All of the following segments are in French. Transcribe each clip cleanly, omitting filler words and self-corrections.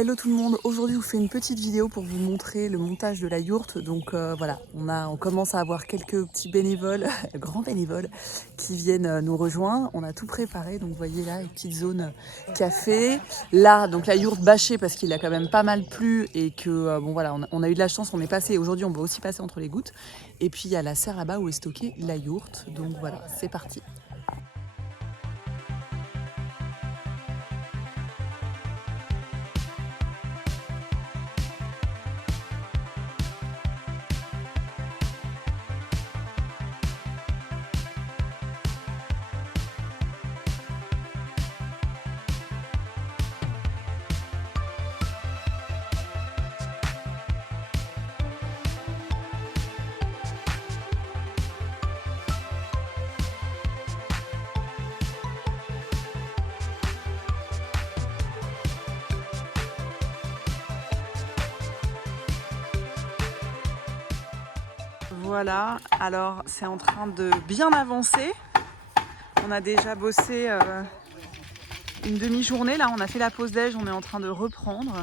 Hello tout le monde, aujourd'hui je vous fais une petite vidéo pour vous montrer le montage de la yourte. Donc voilà, on commence à avoir quelques petits bénévoles, grands bénévoles, qui viennent nous rejoindre. On a tout préparé, donc vous voyez là, une petite zone café. Là, donc la yourte bâchée parce qu'il a quand même pas mal plu et que bon voilà, on a eu de la chance, on est passé, aujourd'hui on va aussi passer entre les gouttes. Et puis il y a la serre là-bas où est stockée la yourte, donc voilà, c'est parti. Voilà, alors c'est en train de bien avancer. On a déjà bossé une demi-journée, là on a fait la pause déj, on est en train de reprendre.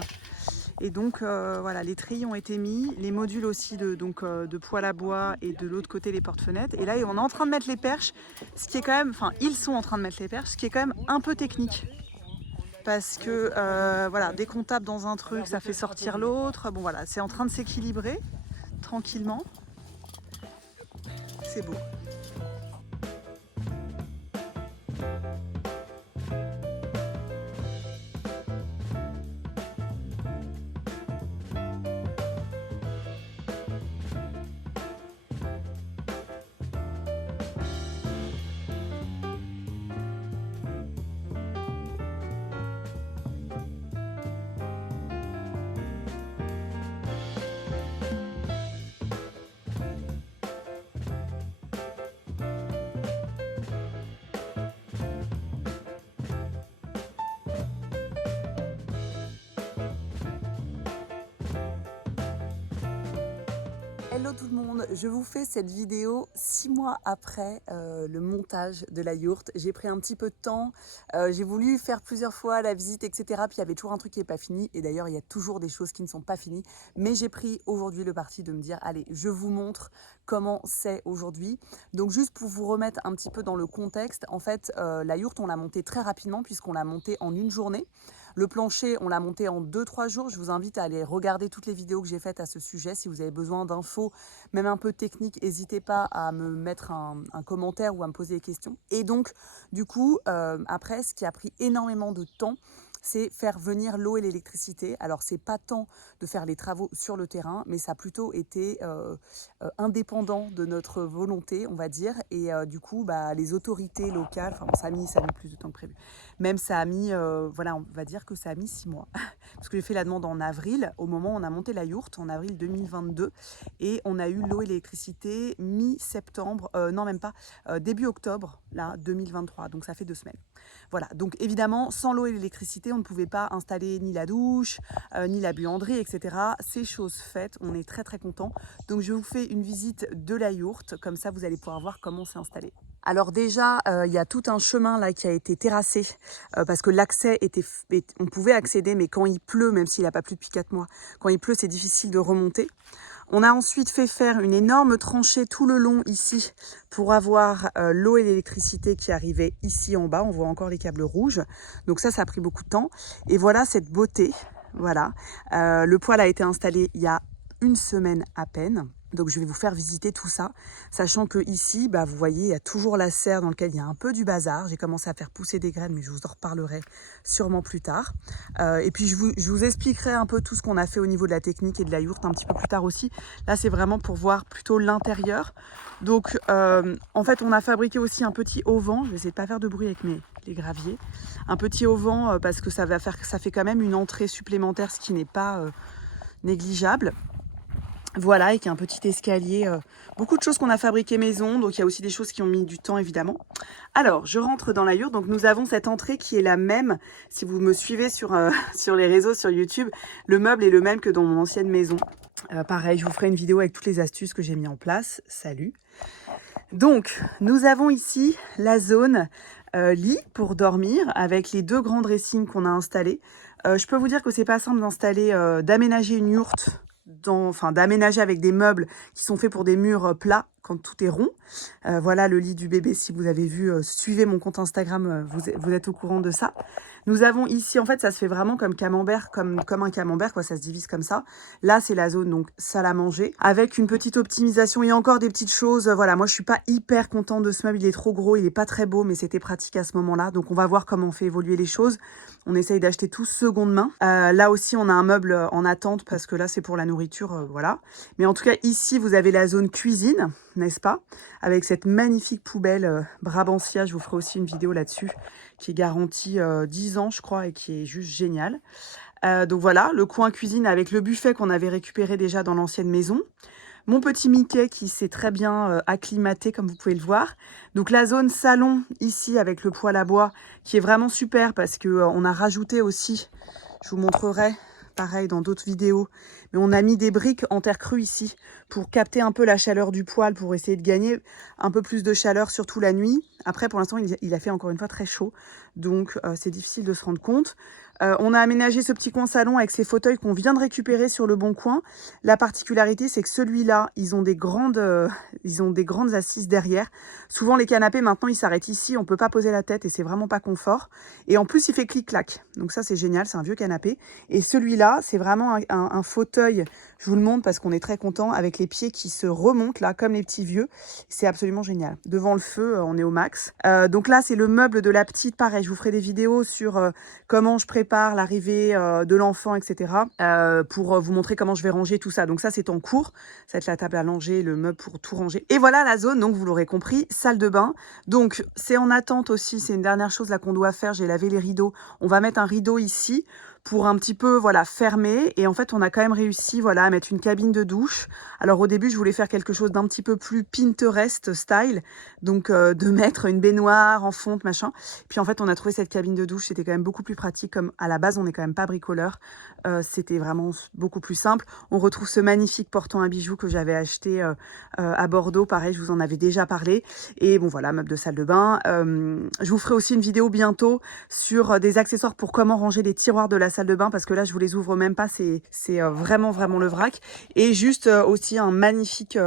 Et donc voilà, les treillis ont été mis, les modules aussi de poêle à bois et de l'autre côté les porte-fenêtres. Et là on est en train de mettre les perches, ce qui est quand même, enfin ils sont en train de mettre les perches, ce qui est quand même un peu technique. Parce que voilà, dès qu'on tape dans un truc, ça fait sortir l'autre. Bon voilà, c'est en train de s'équilibrer tranquillement. C'est beau. Hello tout le monde, je vous fais cette vidéo 6 mois après le montage de la yourte. J'ai pris un petit peu de temps, j'ai voulu faire plusieurs fois la visite, etc. Puis il y avait toujours un truc qui n'est pas fini. Et d'ailleurs, il y a toujours des choses qui ne sont pas finies. Mais j'ai pris aujourd'hui le parti de me dire, allez, je vous montre comment c'est aujourd'hui. Donc juste pour vous remettre un petit peu dans le contexte, en fait, la yourte, on l'a montée très rapidement puisqu'on l'a montée en une journée. Le plancher, on l'a monté en 2-3 jours. Je vous invite à aller regarder toutes les vidéos que j'ai faites à ce sujet. Si vous avez besoin d'infos, même un peu techniques, n'hésitez pas à me mettre un commentaire ou à me poser des questions. Et donc, du coup, après, ce qui a pris énormément de temps, c'est faire venir l'eau et l'électricité. Alors, c'est pas tant de faire les travaux sur le terrain, mais ça a plutôt été indépendant de notre volonté, on va dire. Et du coup, bah, les autorités locales, enfin, ça a mis plus de temps que prévu. Même ça a mis, voilà, on va dire que ça a mis 6 mois. Parce que j'ai fait la demande en avril, au moment où on a monté la yourte, en avril 2022. Et on a eu l'eau et l'électricité mi-septembre, non même pas, début octobre, là, 2023. Donc ça fait 2 semaines. Voilà, donc évidemment, sans l'eau et l'électricité, on ne pouvait pas installer ni la douche, ni la buanderie, etc. C'est chose faite, on est très très contents. Donc je vous fais une visite de la yourte, comme ça vous allez pouvoir voir comment c'est installé. Alors déjà, il y a tout un chemin là qui a été terrassé parce que l'accès on pouvait accéder, mais quand il pleut, même s'il n'a pas plu depuis 4 mois, quand il pleut, c'est difficile de remonter. On a ensuite fait faire une énorme tranchée tout le long ici pour avoir l'eau et l'électricité qui arrivaient ici en bas. On voit encore les câbles rouges. Donc ça a pris beaucoup de temps. Et voilà cette beauté. Voilà. Le poêle a été installé il y a une semaine à peine. Donc je vais vous faire visiter tout ça, sachant que ici, bah, vous voyez, il y a toujours la serre dans laquelle il y a un peu du bazar. J'ai commencé à faire pousser des graines, mais je vous en reparlerai sûrement plus tard. Et puis je vous expliquerai un peu tout ce qu'on a fait au niveau de la technique et de la yourte un petit peu plus tard aussi. Là, c'est vraiment pour voir plutôt l'intérieur. Donc en fait, on a fabriqué aussi un petit auvent. Je vais essayer de pas faire de bruit avec les graviers. Un petit auvent parce que ça fait quand même une entrée supplémentaire, ce qui n'est pas négligeable. Voilà, avec un petit escalier, beaucoup de choses qu'on a fabriquées maison, donc il y a aussi des choses qui ont mis du temps évidemment. Alors, je rentre dans la yourte, donc nous avons cette entrée qui est la même, si vous me suivez sur, sur les réseaux, sur YouTube, le meuble est le même que dans mon ancienne maison. Pareil, je vous ferai une vidéo avec toutes les astuces que j'ai mis en place, salut. Donc, nous avons ici la zone lit pour dormir, avec les 2 grands dressings qu'on a installés. Je peux vous dire que c'est pas simple d'installer, d'aménager une yourte, enfin d'aménager avec des meubles qui sont faits pour des murs plats quand tout est rond. Voilà le lit du bébé, si vous avez vu, suivez mon compte Instagram, vous êtes au courant de ça. Nous avons ici, en fait, ça se fait vraiment comme camembert, comme un camembert, quoi, ça se divise comme ça. Là, c'est la zone, donc, salle à manger, avec une petite optimisation. Il y a encore des petites choses, voilà, moi, je suis pas hyper contente de ce meuble, il est trop gros, il est pas très beau, mais c'était pratique à ce moment-là. Donc, on va voir comment on fait évoluer les choses. On essaye d'acheter tout seconde main. Là aussi, on a un meuble en attente, parce que là, c'est pour la nourriture, voilà. Mais en tout cas, ici, vous avez la zone cuisine, n'est-ce pas? Avec cette magnifique poubelle Brabantia, je vous ferai aussi une vidéo là-dessus, qui est garantie 10 ans, je crois, et qui est juste géniale. Donc voilà, le coin cuisine avec le buffet qu'on avait récupéré déjà dans l'ancienne maison. Mon petit Mickey qui s'est très bien acclimaté, comme vous pouvez le voir. Donc la zone salon, ici, avec le poêle à bois, qui est vraiment super, parce que on a rajouté aussi, je vous montrerai, pareil dans d'autres vidéos, mais on a mis des briques en terre crue ici pour capter un peu la chaleur du poêle, pour essayer de gagner un peu plus de chaleur, surtout la nuit. Après, pour l'instant, il a fait encore une fois très chaud, donc c'est difficile de se rendre compte. On a aménagé ce petit coin salon avec ces fauteuils qu'on vient de récupérer sur le Bon Coin. La particularité, c'est que celui-là, ils ont des grandes assises derrière. Souvent, les canapés, maintenant, ils s'arrêtent ici. On ne peut pas poser la tête et c'est vraiment pas confort. Et en plus, il fait clic-clac. Donc ça, c'est génial. C'est un vieux canapé. Et celui-là, c'est vraiment un fauteuil. Je vous le montre parce qu'on est très content, avec les pieds qui se remontent là, comme les petits vieux. C'est absolument génial. Devant le feu, on est au max. Donc là, c'est le meuble de la petite. Pareil, je vous ferai des vidéos sur comment je prépare l'arrivée de l'enfant, etc. Pour vous montrer comment je vais ranger tout ça. Donc ça, c'est en cours. Ça va être la table à langer, le meuble pour tout ranger. Et voilà la zone, donc vous l'aurez compris, salle de bain. Donc c'est en attente aussi, c'est une dernière chose là qu'on doit faire. J'ai lavé les rideaux. On va mettre un rideau ici pour un petit peu, voilà, fermer. Et en fait, on a quand même réussi, voilà, à mettre une cabine de douche. Alors au début, je voulais faire quelque chose d'un petit peu plus Pinterest style, donc de mettre une baignoire en fonte, machin. Puis en fait, on a trouvé cette cabine de douche, c'était quand même beaucoup plus pratique, comme à la base, on n'est quand même pas bricoleur. C'était vraiment beaucoup plus simple. On retrouve ce magnifique portant à bijoux que j'avais acheté à Bordeaux. Pareil, je vous en avais déjà parlé. Et bon, voilà, meuble de salle de bain. Je vous ferai aussi une vidéo bientôt sur des accessoires pour comment ranger les tiroirs de la salle de bain, parce que là, je vous les ouvre même pas. C'est vraiment, vraiment le vrac. Et juste aussi un magnifique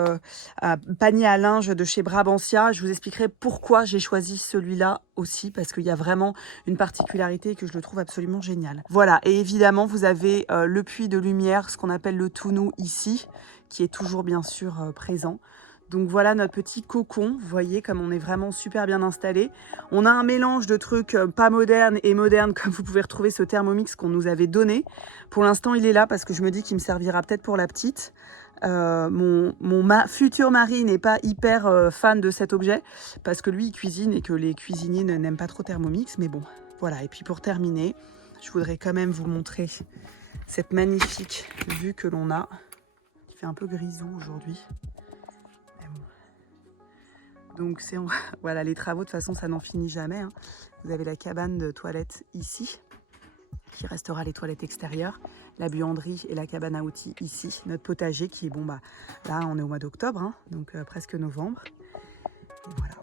panier à linge de chez Brabantia. Je vous expliquerai pourquoi j'ai choisi celui-là aussi, parce qu'il y a vraiment une particularité que je le trouve absolument génial. Voilà, et évidemment, vous avez le puits de lumière, ce qu'on appelle le tounou ici, qui est toujours bien sûr présent. Donc voilà notre petit cocon, vous voyez comme on est vraiment super bien installé. On a un mélange de trucs pas modernes et modernes, comme vous pouvez retrouver ce Thermomix qu'on nous avait donné. Pour l'instant, il est là parce que je me dis qu'il me servira peut-être pour la petite. Mon futur mari n'est pas hyper fan de cet objet parce que lui il cuisine et que les cuisiniers n'aiment pas trop Thermomix, mais bon, voilà. Et puis pour terminer, je voudrais quand même vous montrer cette magnifique vue que l'on a. Il fait un peu grisou aujourd'hui. Donc voilà, les travaux, de toute façon, ça n'en finit jamais, hein. Vous avez la cabane de toilettes ici, qui restera les toilettes extérieures, la buanderie et la cabane à outils ici, notre potager qui est, bon, bah, là, on est au mois d'octobre, hein, donc presque novembre. Et voilà.